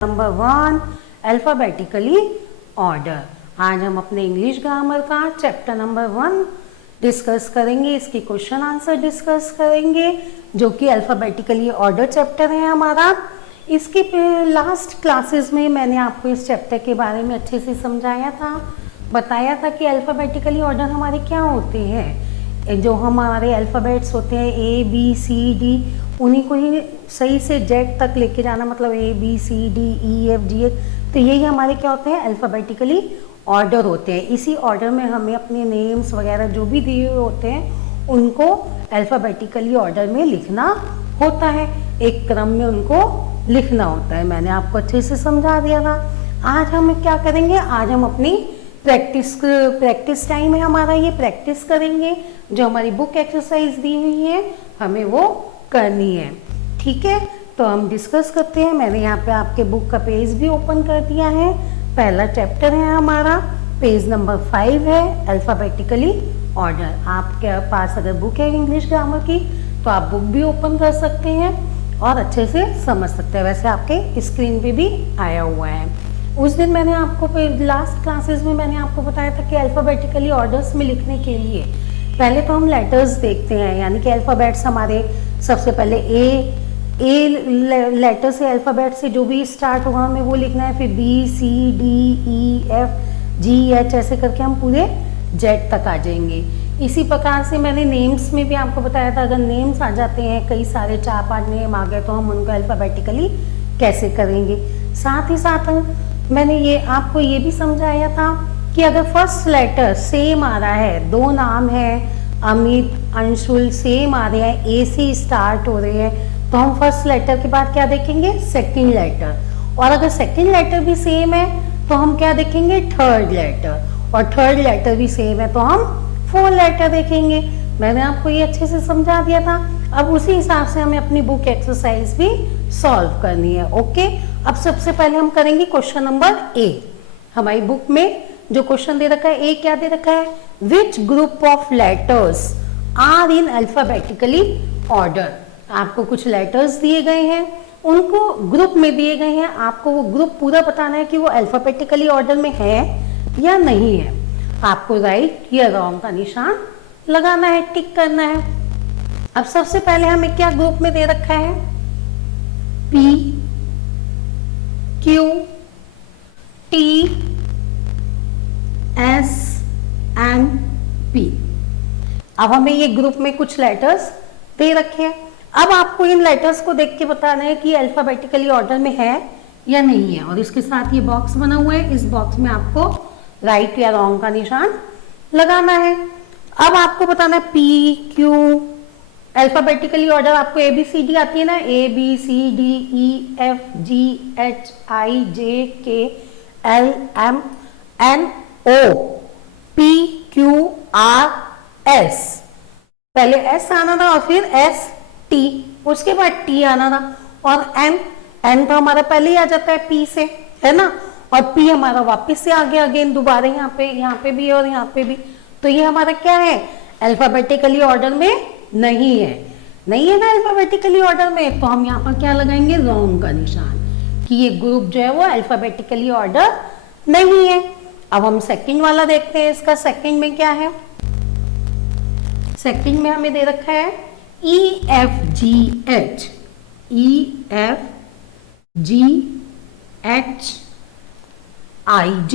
Number 1 alphabetically order. आज हम अपने इंग्लिश ग्रामर का चैप्टर नंबर 1 डिस्कस करेंगे। इसके क्वेश्चन आंसर डिस्कस करेंगे जो कि अल्फ़ाबेटिकली ऑर्डर चैप्टर है हमारा। इसके लास्ट क्लासेस में मैंने आपको इस चैप्टर के बारे में अच्छे से समझाया था, बताया था कि अल्फ़ाबेटिकली ऑर्डर हमारे क्या होते हैं। जो हमारे अल्फ़ाबेट्स होते हैं A B C D, उन्हीं को ही सही से जेड तक लेके जाना, मतलब A B C D E F G H, तो यही हमारे क्या होते हैं, अल्फ़ाबेटिकली ऑर्डर होते हैं। इसी ऑर्डर में हमें अपने नेम्स वगैरह जो भी दिए हुए होते हैं उनको अल्फ़ाबेटिकली ऑर्डर में लिखना होता है, एक क्रम में उनको लिखना होता है। मैंने आपको अच्छे से समझा दिया था। आज हम क्या करेंगे, आज हम अपनी प्रैक्टिस टाइम है हमारा, ये प्रैक्टिस करेंगे। जो हमारी बुक एक्सरसाइज दी हुई है हमें वो करनी है, ठीक है। तो हम डिस्कस करते हैं। मैंने यहाँ पे आपके बुक का पेज भी ओपन कर दिया है। पहला चैप्टर है हमारा, पेज नंबर 5 है, अल्फ़ाबेटिकली ऑर्डर। आपके पास अगर बुक है इंग्लिश ग्रामर की तो आप बुक भी ओपन कर सकते हैं और अच्छे से समझ सकते हैं। वैसे आपके स्क्रीन पे भी आया हुआ है। उस दिन मैंने आपको लास्ट क्लासेस में मैंने आपको बताया था कि अल्फ़ाबेटिकली ऑर्डर्स में लिखने के लिए पहले तो हम लेटर्स देखते हैं, यानी कि अल्फ़ाबेट्स हमारे सबसे पहले ए लेटर से, अल्फ़ाबेट से जो भी स्टार्ट होगा हमें वो लिखना है। फिर B C D E F G H ऐसे करके हम पूरे जेड तक आ जाएंगे। इसी प्रकार से मैंने नेम्स में भी आपको बताया था, अगर नेम्स आ जाते हैं, कई सारे 4-5 नेम आ गए तो हम उनको अल्फ़ाबेटिकली कैसे करेंगे। साथ ही साथ मैंने ये आपको ये भी समझाया था कि अगर फर्स्ट लेटर सेम आ रहा है, दो नाम है अमित अंशुल सेम आ रहे हैं, ए से स्टार्ट हो रहे हैं, तो हम फर्स्ट लेटर के बाद क्या देखेंगे, सेकंड लेटर। और अगर सेकंड लेटर भी सेम है तो हम क्या देखेंगे, थर्ड लेटर। और थर्ड लेटर भी सेम है तो हम फोर्थ लेटर देखेंगे। मैंने आपको ये अच्छे से समझा दिया था। अब उसी हिसाब से हमें अपनी बुक एक्सरसाइज भी सॉल्व करनी है। ओके, अब सबसे पहले हम करेंगे क्वेश्चन नंबर ए। हमारी बुक में जो क्वेश्चन दे रखा है, ए क्या दे रखा है, which group of letters are in alphabetically order. आपको कुछ लेटर्स दिए गए हैं, उनको ग्रुप में दिए गए हैं, आपको वो ग्रुप पूरा बताना है कि वो अल्फाबेटिकली ऑर्डर में है या नहीं है। आपको राइट या रॉन्ग का निशान लगाना है, टिक करना है। अब सबसे पहले हमें क्या ग्रुप में दे रखा है, P Q T S N P। अब हमें ये ग्रुप में कुछ लेटर्स दे रखे हैं। अब आपको इन लेटर्स को देख के बताना है कि अल्फाबेटिकली ऑर्डर में है या नहीं है। और इसके साथ ये बॉक्स बना हुआ है, इस बॉक्स में आपको राइट या रॉन्ग का निशान लगाना है। अब आपको बताना है P Q, अल्फाबेटिकली ऑर्डर आपको ABCD आती है ना, ABCDEFGHIJKLMNOPQRS। पहले S आना था और फिर ST, उसके बाद T आना था और N तो हमारा पहले ही आ जाता है P से, है ना। और P हमारा वापस से आ गया अगेन दोबारा यहाँ पे भी और यहाँ पे भी। तो ये हमारा क्या है, अल्फाबेटिकली ऑर्डर में नहीं है ना अल्फाबेटिकली ऑर्डर में। तो हम यहाँ पर क्या लगाएंगे, रॉन्ग का निशान, कि ये ग्रुप जो है वो अल्फाबेटिकली ऑर्डर नहीं है। अब हम सेकंड वाला देखते हैं। इसका सेकंड में क्या है, सेकंड में हमें दे रखा है EFGH, EFGHIJ,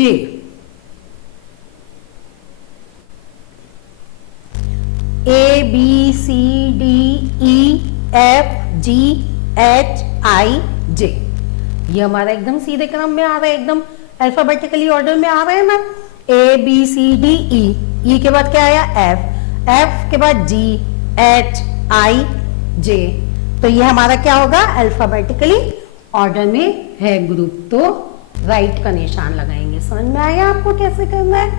ABCDEFGHIJ। ये हमारा एकदम सीधे क्रम में आ रहा है, एकदम अल्फाबेटिकली ऑर्डर में आ रहा है ना। ABCDE, E के बाद क्या आया F, F के बाद G H I J। तो ये हमारा क्या होगा, अल्फाबेटिकली ऑर्डर में है ग्रुप, तो राइट का निशान लगाएंगे। समझ में आया आपको कैसे करना है।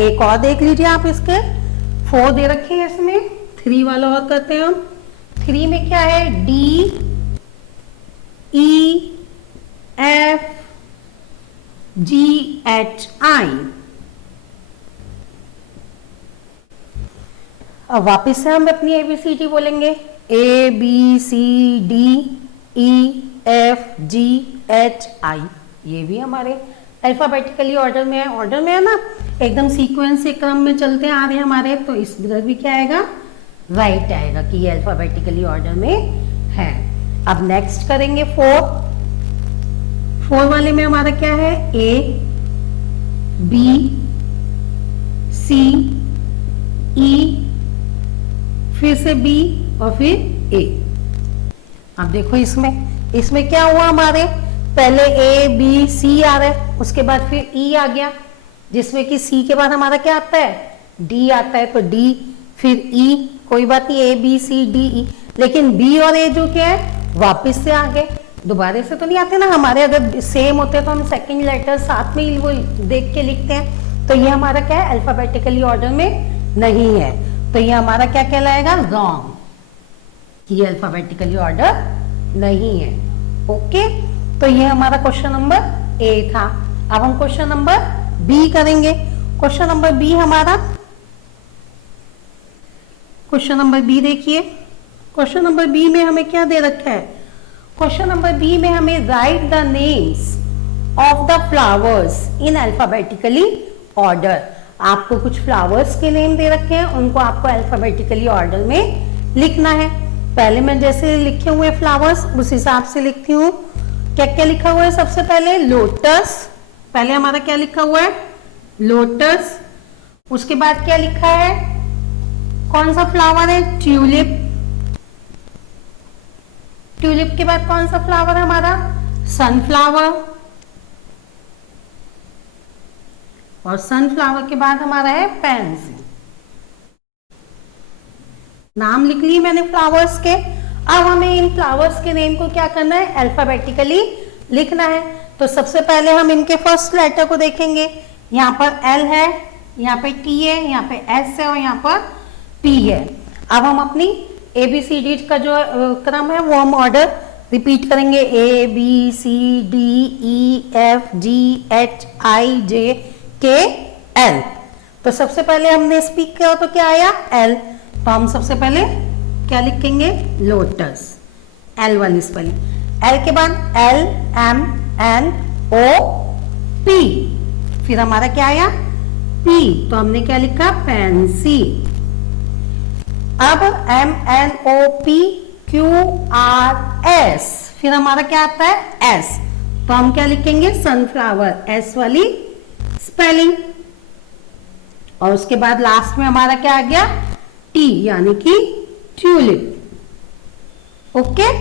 एक और देख लीजिए आप, इसके 4 दे रखे हैं, इसमें 3 वाला और करते हैं हम। 3 में क्या है, D E F G H I। अब वापस से हम अपनी ABCD बोलेंगे, ABCD ई एफ जी एच आई, ये भी हमारे अल्फाबेटिकली ऑर्डर में है। ऑर्डर में है ना, एकदम सीक्वेंस से क्रम में चलते आ रहे हैं हमारे, तो इस तरह भी क्या आएगा, राइट आएगा कि ये अल्फाबेटिकली ऑर्डर में है। अब नेक्स्ट करेंगे फोर वाले में हमारा क्या है, ए बी सी ई, फिर से बी और फिर ए। अब देखो इसमें क्या हुआ, हमारे पहले ए बी सी आ रहा है, उसके बाद फिर ई आ गया, जिसमें कि सी के बाद हमारा क्या आता है, डी आता है, तो डी फिर ई, कोई बात नहीं, ए बी सी डी ई। लेकिन बी और ए जो क्या है, वापस से आ गए, दोबारा से तो नहीं आते ना हमारे, अगर सेम होते तो हम सेकंड लेटर साथ में ही वो देख के लिखते हैं। तो ये हमारा क्या है, अल्फाबेटिकली ऑर्डर में नहीं है, तो ये हमारा क्या कहलाएगा, रॉन्ग, ये अल्फाबेटिकली ऑर्डर नहीं है। ओके, तो ये हमारा क्वेश्चन नंबर ए था। अब हम क्वेश्चन नंबर बी करेंगे। क्वेश्चन नंबर बी हमारा, क्वेश्चन नंबर बी देखिए, क्वेश्चन नंबर बी में हमें क्या दे रखा है, क्वेश्चन नंबर बी में हमें right the names of the flowers in alphabetically order. आपको कुछ फ्लावर्स के नेम दे रखे हैं, उनको आपको अल्फाबेटिकली ऑर्डर में लिखना है। पहले मैं जैसे लिखे हुए फ्लावर्स उस हिसाब से लिखती हूँ। क्या क्या लिखा हुआ है, सबसे पहले लोटस, पहले हमारा क्या लिखा हुआ है, लोटस। उसके बाद क्या लिखा है, कौन सा फ्लावर है, ट्यूलिप। ट्यूलिप के बाद कौन सा फ्लावर है हमारा, सनफ्लावर। और सनफ्लावर के बाद हमारा है पैंसी। नाम लिख लिए मैंने फ्लावर्स के। अब हमें इन फ्लावर्स के नेम को क्या करना है, अल्फाबेटिकली लिखना है। तो सबसे पहले हम इनके फर्स्ट लेटर को देखेंगे। यहाँ पर एल है, यहाँ पे टी है, यहाँ पे एस है और यहाँ पर पी है। अब हम अपनी ए बी सी डी का जो क्रम है वो हम ऑर्डर रिपीट करेंगे, A B C D E F G H I J K L. तो सबसे पहले हमने स्पीक किया तो क्या आया, एल। तो हम सबसे पहले क्या लिखेंगे, लोटस, एल वाली स्पेलिंग। एल के बाद L M N O P, फिर हमारा क्या आया, पी, तो हमने क्या लिखा, पैंसी। अब M N O P Q R S, फिर हमारा क्या आता है, एस, तो हम क्या लिखेंगे, सनफ्लावर, एस वाली स्पेलिंग। और उसके बाद लास्ट में हमारा क्या आ गया, टी, यानी कि ट्यूलिप। ओके,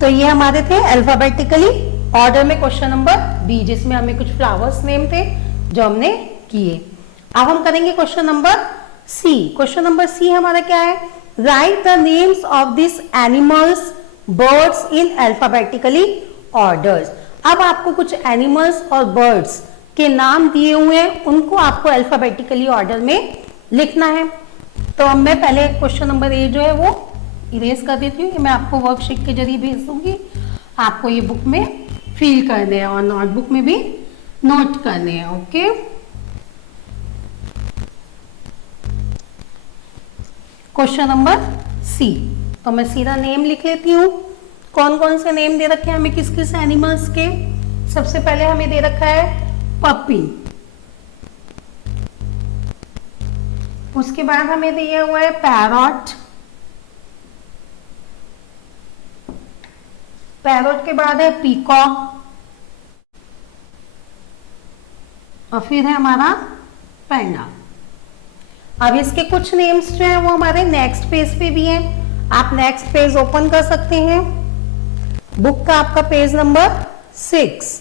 तो ये हमारे थे अल्फाबेटिकली ऑर्डर में क्वेश्चन नंबर बी, जिसमें हमें कुछ फ्लावर्स नेम थे जो हमने किए। अब हम करेंगे question number C. Question number C हमारा क्या है, write the names of this animals birds in alphabetically orders. अब आपको कुछ एनिमल्स और बर्ड्स के नाम दिए हुए हैं, उनको आपको अल्फाबेटिकली ऑर्डर में लिखना है। तो अब मैं पहले क्वेश्चन नंबर ए जो है वो इरेज कर देती हूँ, मैं आपको वर्कशीट के जरिए भेज दूंगी, आपको ये बुक में फिल करने हैं और नोटबुक में भी नोट करने हैं। ओके, क्वेश्चन नंबर सी, तो मैं सीधा नेम लिख लेती हूँ। कौन कौन से नेम दे रखे हैं हमें किस किस एनिमल्स के। सबसे पहले हमें दे रखा है पपी, उसके बाद हमें दिया हुआ है पैरॉट, पैरॉट के बाद है पीकॉक और फिर है हमारा पैंडा। अब इसके कुछ नेम्स जो है वो हमारे नेक्स्ट पेज पे भी हैं, आप नेक्स्ट पेज ओपन कर सकते हैं। बुक का आपका पेज नंबर 6,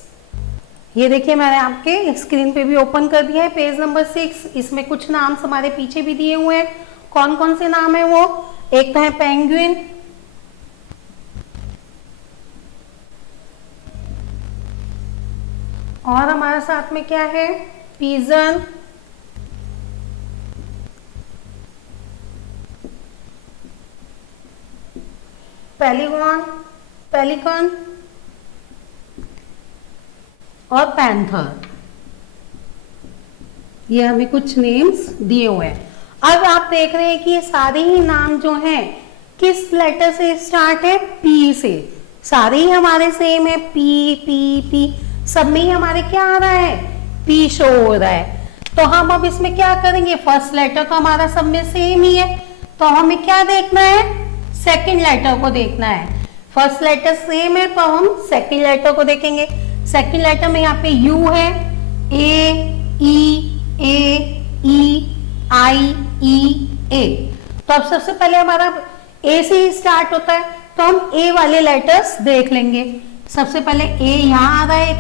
ये देखिए मैंने आपके स्क्रीन पे भी ओपन कर दिया है पेज नंबर 6। इसमें कुछ नाम हमारे पीछे भी दिए हुए हैं। कौन कौन से नाम है वो, एक तो है पेंगुइन, और हमारे साथ में क्या है, पिजन, पेलिकॉन, पेलिकॉन और पैंथर। ये हमें कुछ नेम्स दिए हुए हैं। अब आप देख रहे हैं कि ये सारे ही नाम जो हैं किस लेटर से स्टार्ट है, पी से। सारे ही हमारे सेम है, पी पी पी, सब में ही हमारे क्या आ रहा है, पी शो हो रहा है। तो हम अब इसमें क्या करेंगे, फर्स्ट लेटर तो हमारा सब में सेम ही है, तो हमें क्या देखना है, सेकंड लेटर को देखना है। फर्स्ट लेटर सेम है तो हम सेकंड लेटर को देखेंगे। सेकंड लेटर में यहाँ पे यू है, ए आई ए। तो अब सबसे पहले हमारा ए से ही स्टार्ट होता है, तो हम ए वाले लेटर्स देख लेंगे। सबसे पहले ए यहाँ आ रहा है,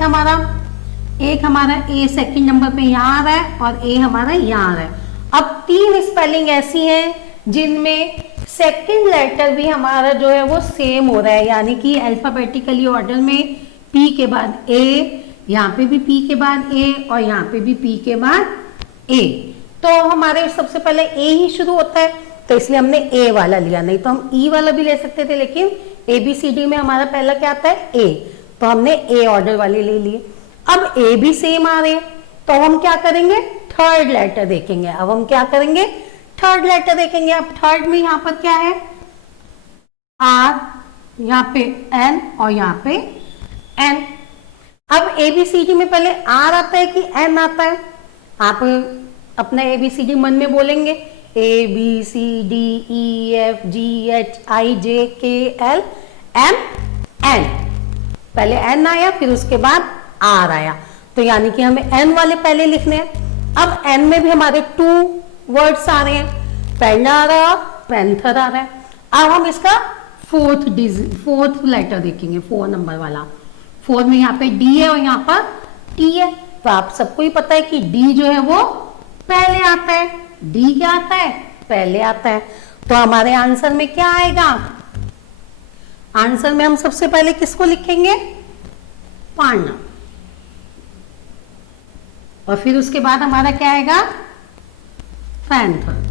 एक हमारा ए सेकंड नंबर पे यहाँ आ रहा है और ए हमारा यहाँ आ रहा है। अब 3 स्पेलिंग ऐसी हैं जिनमें सेकंड लेटर भी हमारा जो है वो सेम हो रहा है, यानी कि अल्फाबेटिकली ऑर्डर में पी के बाद ए, यहाँ पे भी पी के बाद ए और यहाँ पे भी पी के बाद ए। तो हमारे सबसे पहले ए ही शुरू होता है, तो इसलिए हमने ए वाला लिया, नहीं तो हम ई वाला भी ले सकते थे, लेकिन ए बी सी डी में हमारा पहला क्या आता है, ए, तो हमने ए ऑर्डर वाले ले लिए। अब ए भी सेम आ रहे हैं, तो हम क्या करेंगे, थर्ड लेटर देखेंगे। अब हम क्या करेंगे, थर्ड लेटर देखेंगे। अब थर्ड में यहाँ पर क्या है, आर, यहाँ पे एन और यहाँ पे एन। अब ए बी सी डी में पहले आर आता है कि एन आता है, आप अपना ए बी सी डी मन में बोलेंगे, A B C D E F G H I J K L M N. पहले एन आया, फिर उसके बाद आर आया, तो यानी कि हमें एन वाले पहले लिखने हैं। अब एन में भी हमारे 2 वर्ड्स आ रहे हैं, पेंडा आ रहा है, पैंथर आ रहा है। अब हम इसका फोर्थ लेटर देखेंगे, 4 नंबर वाला। 4 में यहाँ पे डी है और यहाँ पर टी है, तो आप सबको ही पता है कि डी जो है वो पहले आता है। डी क्या आता है, पहले आता है। तो हमारे आंसर में क्या आएगा, आंसर में हम सबसे पहले किसको लिखेंगे, पांडा, और फिर उसके बाद हमारा क्या आएगा, पैंथर,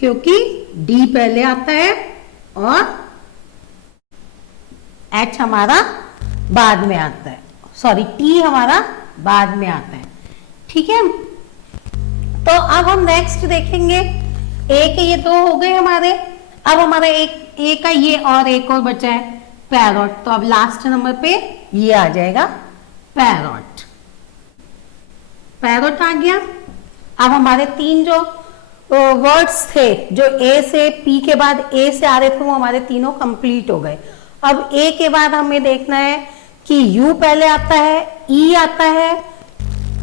क्योंकि डी पहले आता है और एच हमारा बाद में आता है, सॉरी टी हमारा बाद में आता है। ठीक है, तो अब हम नेक्स्ट देखेंगे, ए के ये 2 हो गए हमारे। अब हमारा एक ए का ये और एक और बचा है, पैरॉट। तो अब लास्ट नंबर पे ये आ जाएगा, पैरॉट। पैरॉट आ गया। अब हमारे 3 जो वर्ड्स थे जो ए से पी के बाद ए से आ रहे थे, वो हमारे तीनों कंप्लीट हो गए। अब ए के बाद हमें देखना है कि यू पहले आता है, ई आता है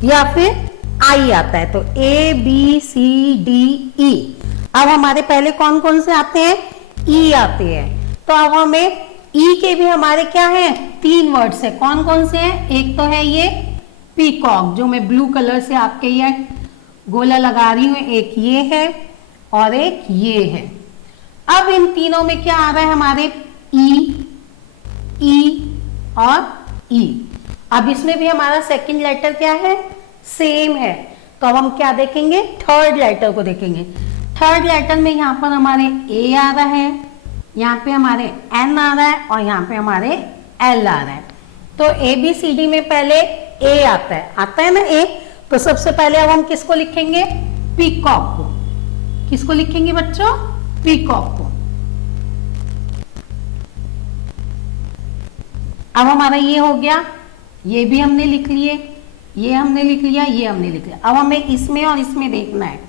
या फिर आई आता है। तो ए बी सी डी ई। अब हमारे पहले कौन कौन से आते हैं, ई आते हैं। तो अब हमें ई के भी हमारे क्या है, 3 वर्ड्स है। कौन कौन से हैं, एक तो है ये पीकॉक, जो मैं ब्लू कलर से आपके ये गोला लगा रही हूं, एक ये है और एक ये है। अब इन तीनों में क्या आ रहा है हमारे, ई और ई। अब इसमें भी हमारा सेकंड लेटर क्या है, सेम है। तो अब हम क्या देखेंगे, थर्ड लेटर को देखेंगे। थर्ड लेटर में यहाँ पर हमारे ए आ रहा है, यहाँ पे हमारे एन आ रहा है और यहाँ पे हमारे एल आ रहा है। तो ए बी सी डी में पहले ए आता है ना ए। तो सबसे पहले अब हम किसको लिखेंगे, पीकॉक को। किसको लिखेंगे बच्चों, पीकॉक को। अब हमारा ये हो गया, ये भी हमने लिख लिए, ये हमने लिख लिया, ये हमने लिख लिया। अब हमें इसमें और इसमें देखना है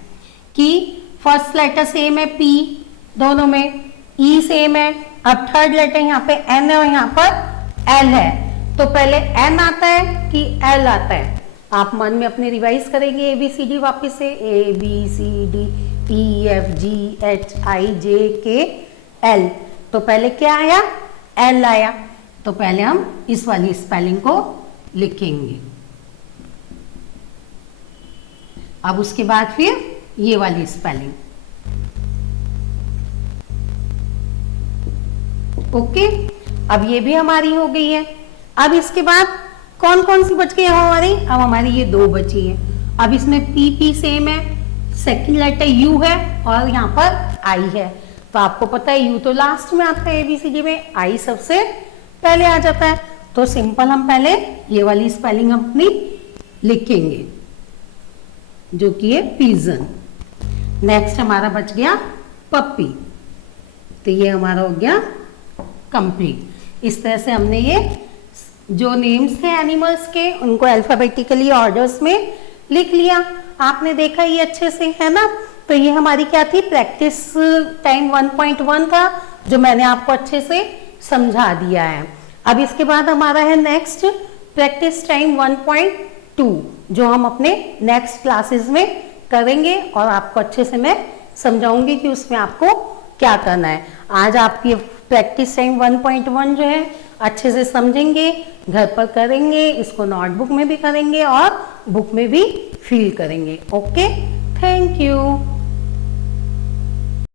कि फर्स्ट लेटर सेम है पी, दोनों में ई सेम है। अब थर्ड लेटर यहाँ पे एन है और यहाँ पर एल है, तो पहले एन आता है कि एल आता है। आप मन में अपने रिवाइज करेंगे ए बी सी डी वापिस से, A B C D E F G H I J K L. तो पहले क्या आया, एल आया। तो पहले हम इस वाली स्पेलिंग को लिखेंगे, अब उसके बाद फिर ये वाली स्पेलिंग। ओके, अब ये भी हमारी हो गई है। अब इसके बाद कौन कौन सी बच गई है हमारी, अब हमारी ये 2 बची है। अब इसमें पी पी सेम है, सेकंड लेटर यू है और यहाँ पर आई है। तो आपको पता है यू तो लास्ट में आता है एबीसीडी में, आई सबसे पहले आ जाता है। तो सिंपल हम पहले ये वाली स्पेलिंग अपनी लिखेंगे जो कि है पिजन। नेक्स्ट हमारा बच गया पप्पी, तो ये हमारा हो गया कंप्लीट। इस तरह से हमने ये जो नेम्स थे एनिमल्स के उनको अल्फाबेटिकली ऑर्डर्स में लिख लिया। आपने देखा ये अच्छे से, है ना। तो ये हमारी क्या थी, प्रैक्टिस टाइम 1.1 था, जो मैंने आपको अच्छे से समझा दिया है। अब इसके बाद हमारा है नेक्स्ट प्रैक्टिस टाइम 1.2, जो हम अपने नेक्स्ट क्लासेस में करेंगे और आपको अच्छे से मैं समझाऊंगी कि उसमें आपको क्या करना है। आज आपकी प्रैक्टिस टाइम 1.1 जो है अच्छे से समझेंगे, घर पर करेंगे, इसको नोटबुक में भी करेंगे और बुक में भी फील करेंगे। Okay, thank you.